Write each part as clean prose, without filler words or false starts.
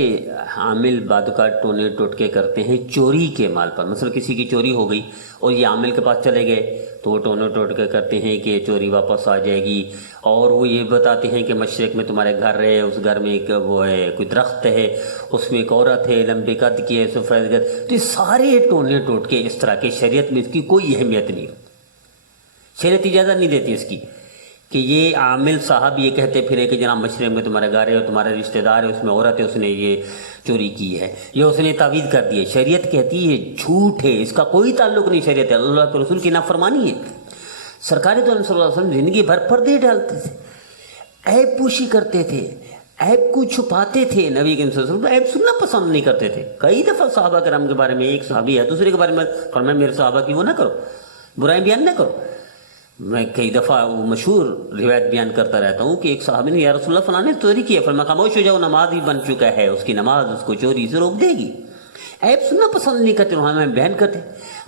کہ عامل بعد ٹونے ٹوٹکے کرتے ہیں چوری کے مال پر. مثلا کسی کی چوری ہو گئی اور یہ عامل کے پاس چلے گئے تو وہ ٹونے ٹوٹکے کرتے ہیں کہ چوری واپس آ جائے گی. اور وہ یہ بتاتے ہیں کہ مشرق میں تمہارے گھر ہے, اس گھر میں ایک وہ ہے کوئی درخت ہے, اس میں ایک عورت ہے لمبے قد کی ہے سفید قد. تو یہ سارے ٹونے ٹوٹکے اس طرح کے شریعت میں اس کی کوئی اہمیت نہیں, شریعت اجازت نہیں دیتی اس کی کہ یہ عامل صاحب یہ کہتے پھرے کہ جناب مشرق میں تمہارے گھر ہے اور تمہارے رشتہ دار ہے, اس میں عورت ہے, اس نے یہ چوری کی ہے, یہ اس نے تعویذ کر دی ہے. شریعت کہتی ہے یہ جھوٹ ہے, اس کا کوئی تعلق نہیں شریعت ہے, اللہ کے رسول کی نافرمانی ہے. سرکار تو صلی اللہ علیہ وسلم زندگی بھر پردے ڈالتے تھے, عیب پوشی کرتے تھے, عیب کو چھپاتے تھے. نبی کے صلی اللہ علیہ وسلم عیب سننا پسند نہیں کرتے تھے. کئی دفعہ صحابہ کرام کے بارے میں, ایک صحابی ہے دوسرے کے بارے میں فرمایا میرے صحابہ کی وہ نہ کرو, برائیں بیان نہ کرو. میں کئی دفعہ وہ مشہور روایت بیان کرتا رہتا ہوں کہ ایک صحابی نے یا رسول اللہ فلاں نے چوری کی ہے, فرمایا خاموش ہو جاؤ, نماز ہی بن چکا ہے, اس کی نماز اس کو چوری سے روک دے گی. عیب سننا پسند نہیں کرتے, ہمیں بیان کرتے.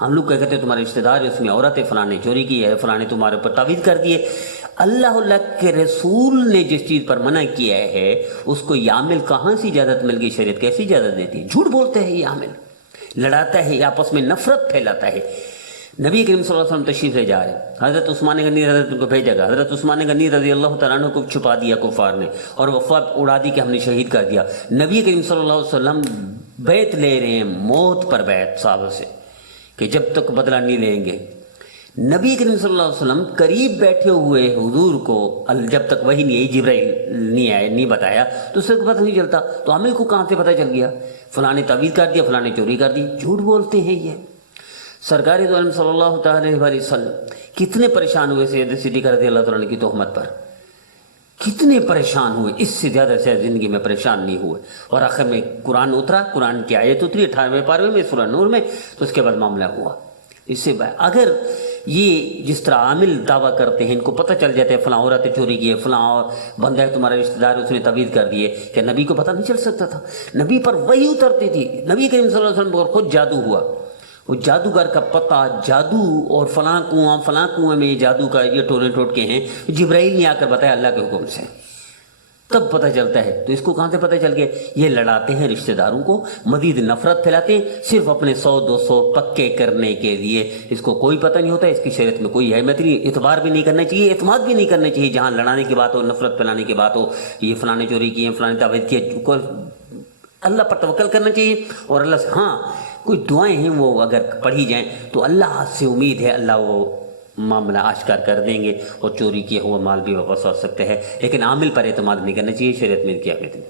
ہم لوگ کہتے ہیں تمہارے رشتہ دار ہے, اس میں عورت ہے, فلاں نے چوری کی ہے, فلاں نے تمہارے اوپر تعویذ کر دی ہے. اللہ کے رسول نے جس چیز پر منع کیا ہے اس کو یہ عامل کہاں سے اجازت مل گئی؟ شریعت کیسی اجازت دیتی ہے؟ جھوٹ بولتے ہیں یہ عامل, لڑاتا ہے, آپس میں نفرت پھیلاتا ہے. نبی کریم صلی اللہ علیہ وسلم تشریف لے جا رہے ہیں, حضرت عثمان غنی حضرت کو بھیجا گیا, حضرت عثمان غنی رضی اللہ تعالیٰ عنہ کو چھپا دیا کفار نے اور وفات اڑا دی کہ ہم نے شہید کر دیا. نبی کریم صلی اللہ علیہ وسلم بیعت لے رہے ہیں, موت پر بیعت صحابہ سے کہ جب تک بدلہ نہیں لیں گے. نبی کریم صلی اللہ علیہ وسلم قریب بیٹھے ہوئے حضور کو جب تک وہی نہیں آئی, جبرائیل نہیں آئے, نہیں بتایا تو اس کو پتہ نہیں چلتا. تو عامل کو کہاں سے پتہ چل گیا؟ فلاں نے تعویذ کر دیا, فلاں نے چوری کر دی. جھوٹ بولتے ہیں یہ. سرکار دو عالم صلی اللہ تعالی علیہ وسلم کتنے پریشان ہوئے سید صدیقہ رضی اللہ تعالیٰ عنہ کی تہمت پر, کتنے پریشان ہوئے, اس سے زیادہ زندگی میں پریشان نہیں ہوئے. اور آخر میں قرآن اترا, قرآن کی آیت اتری 18ویں پارے میں سورہ نور میں, تو اس کے بعد معاملہ ہوا. اس سے اگر یہ جس طرح عامل دعویٰ کرتے ہیں, ان کو پتہ چل جاتا ہے فلاں عورت چوری کی ہے, فلاں بندہ ہے تمہارا رشتہ دار اس نے تعویذ کر دیے, کہ نبی کو پتہ نہیں چل سکتا تھا؟ نبی پر وہی اترتی تھی. نبی کریم صلی اللہ علیہ وسلم پر خود جادو ہوا, وہ جادوگر کا پتہ, جادو اور فلاں کنویں میں یہ جادو کا یہ ٹونے ٹوٹکے ہیں, جبرائیل نے آ کر بتایا اللہ کے حکم سے, تب پتہ چلتا ہے. تو اس کو کہاں سے پتہ چل گیا؟ یہ لڑاتے ہیں رشتہ داروں کو, مزید نفرت پھیلاتے ہیں صرف اپنے 100-200 پکے کرنے کے لیے. اس کو کوئی پتہ نہیں ہوتا, اس کی شریعت میں کوئی اہمیت نہیں. اعتبار بھی نہیں کرنا چاہیے, اعتماد بھی نہیں کرنا چاہیے. جہاں لڑانے کی بات ہو, نفرت پھیلانے کی بات ہو, یہ فلاں نے چوری کی ہے, فلاں نے تعویذ کی ہے, اللہ پر توکل کرنا چاہیے. اور اللہ سے ہاں کوئی دعائیں ہیں وہ اگر پڑھی جائیں تو اللہ سے امید ہے اللہ وہ معاملہ آشکار کر دیں گے اور چوری کیا ہوا مال بھی واپس آ سکتا ہے. لیکن عامل پر اعتماد نہیں کرنا چاہیے, شریعت میں ان کی اہمیت نہیں.